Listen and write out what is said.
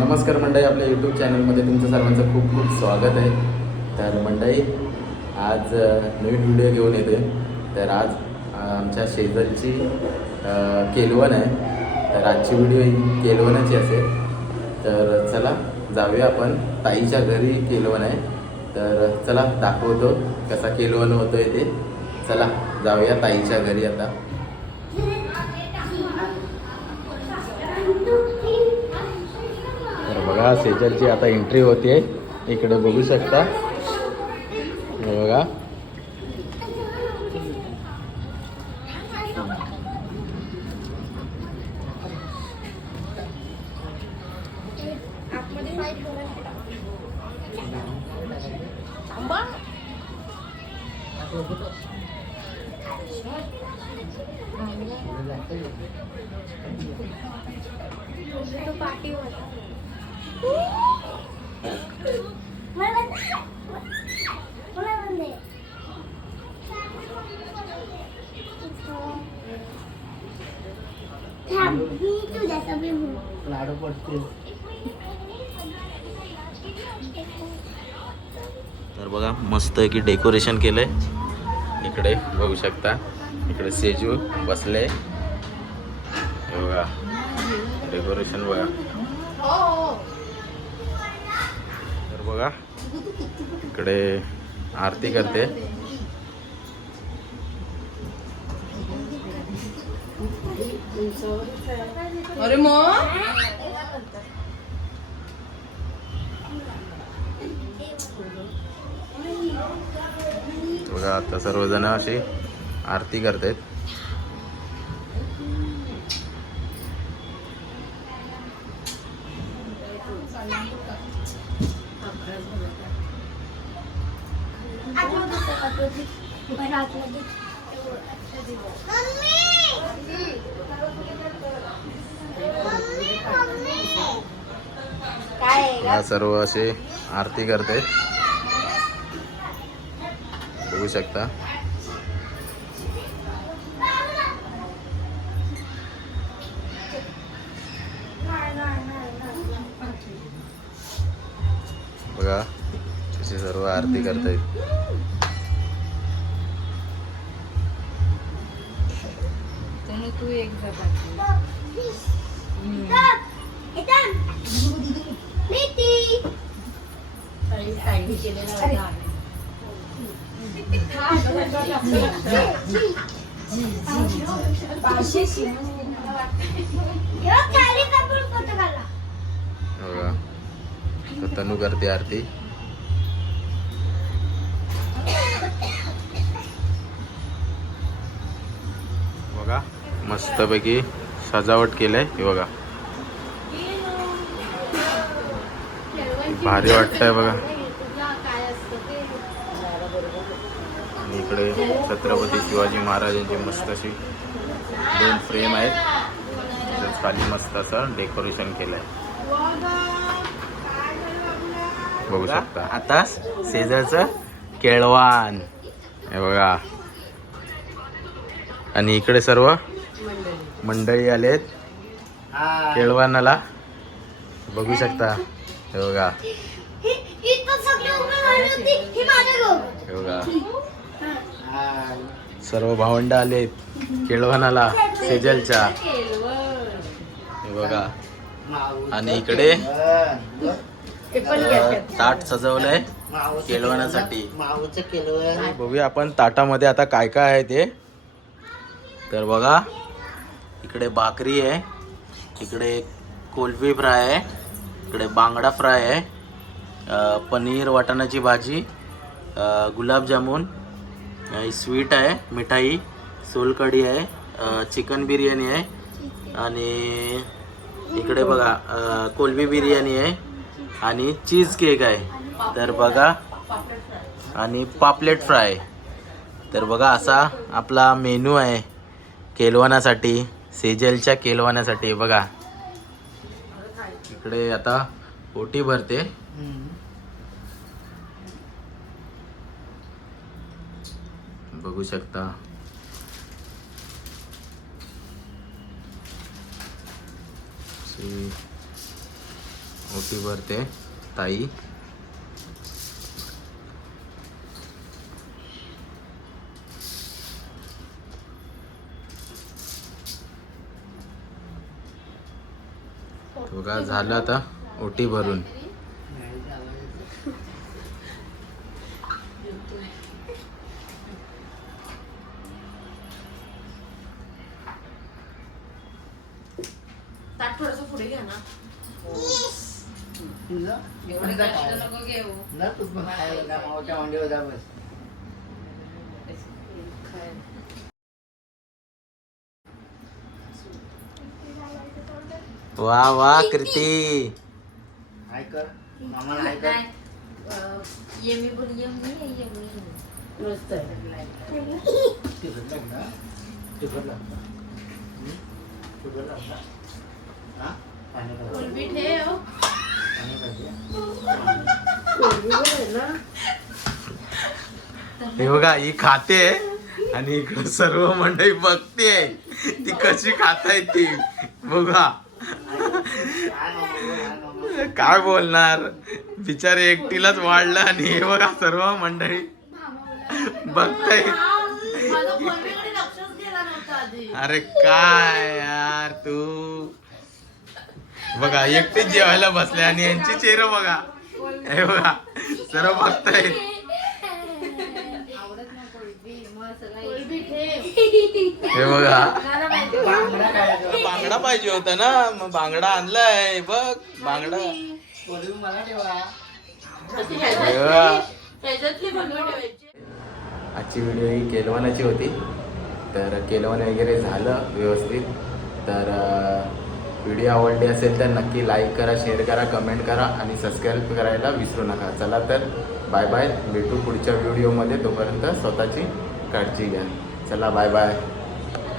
नमस्कार मंडळी, आपल्या यूट्यूब चॅनलमध्ये तुमचं सर्वांचं खूप खूप स्वागत आहे. तर मंडळी, आज नवीन व्हिडिओ घेऊन येते. तर आज आमच्या शेजारची केलवण आहे. तर आजची व्हिडिओ ही केलवणाची असेल. तर चला जाऊया आपण. ताईच्या घरी केलवण आहे. तर चला दाखवतो कसा केलवण होतो आहे ते. चला जाऊया ताईच्या घरी आता. तर बघा, शेजारची आता एंट्री होते. इकडे बघू शकता. बघा, लाडू पडतील. तर बघा मस्त की डेकोरेशन केलंय. इकडे बघू शकता. इकडे सेजू बसले. हे बघा डेकोरेशन बघा. तर बघा इकडे आरती करते. अरे मग बघा आता सर्वजण अशी आरती करतात. हा सर्व असे आरती करतात, बघू शकता. बघा कशी सर्व आरती करतायत. तू एक बघा तनू करते आरती. बघा मस्तपैकी सजावट केलंय. हे बघा भारी वाटतंय बघा. आणि इकडे छत्रपती शिवाजी महाराजांची मस्त अशी 2 फ्रेम आहेत. त्याच्यात खाली मस्त असं डेकोरेशन केलंय, बघू शकता. आता शेजारचं केळवान हे बघा. आणि इकडे सर्व मंडळी आलेत केळवानाला, बघू शकता. हे बघा, हे बघा सर्व भावंड आलेत केळवणाला सेजलच्या. हे बघा. आणि इकडे ताट सजवलंय केळवणासाठी. बघूया आपण ताटामध्ये आता काय काय आहे ते. तर बघा इकडे भाकरी आहे, इकडे कोलंबी फ्राय आहे, इकडे बांगडा फ्राय आहे, पनीर वाटाण्याची भाजी, गुलाबजामुन, स्वीट आहे, मिठाई, सोलकढी आहे, चिकन बिर्याणी आहे, आणि इकडे बघा कोलंबी बिर्याणी आहे, आणि चीज केक आहे. तर बघा, आणि पापलेट फ्राय. तर बघा असा आपला मेनू आहे केलवणासाठी, सेजलच्या केलवणासाठी. बघा इकडे आता ओटी भरते. बघू शकता. ओटी भरते ताई. बघा झालं आता ओटी भरून. ताट थोडंसं पुढे घ्या ना. एवढं कष्ट नको घेऊ. वा वा कृती. ये मी बोल ये मी ये मी. मस्त उलबी ठेव. हे बघा ही खाते आणि इकडे सर्व मंडळी बघते ती कशी खाताय ती. बघा काय बोलणार, बिचारे एकटीलाच वाढलं आणि हे बघा सर्व मंडळी बघताय. माझं कोणीकडे लक्षच गेला नव्हता आधी. अरे काय यार तू. बघा एकटीच जेवायला बसले आणि यांची चेहरा बघा. हे बघा सर्व बघतायत. उलबी ठेव. हे बघा बांगडा पाहिजे होता ना, मग बांगडा आणलाय बघ. बांगडा त्याच्यातली बनवून ठेवायची. आजची व्हिडिओ ही केलवनाची होती. तर केलवण वगैरे झालं व्यवस्थित. तर व्हिडिओ आवडली असेल तर नक्की लाईक करा, शेअर करा, कमेंट करा आणि सबस्क्राईब करायला विसरू नका. चला तर बाय बाय, भेटू पुढच्या व्हिडिओमध्ये. तोपर्यंत स्वतःची काळजी घ्या. चला बाय बाय.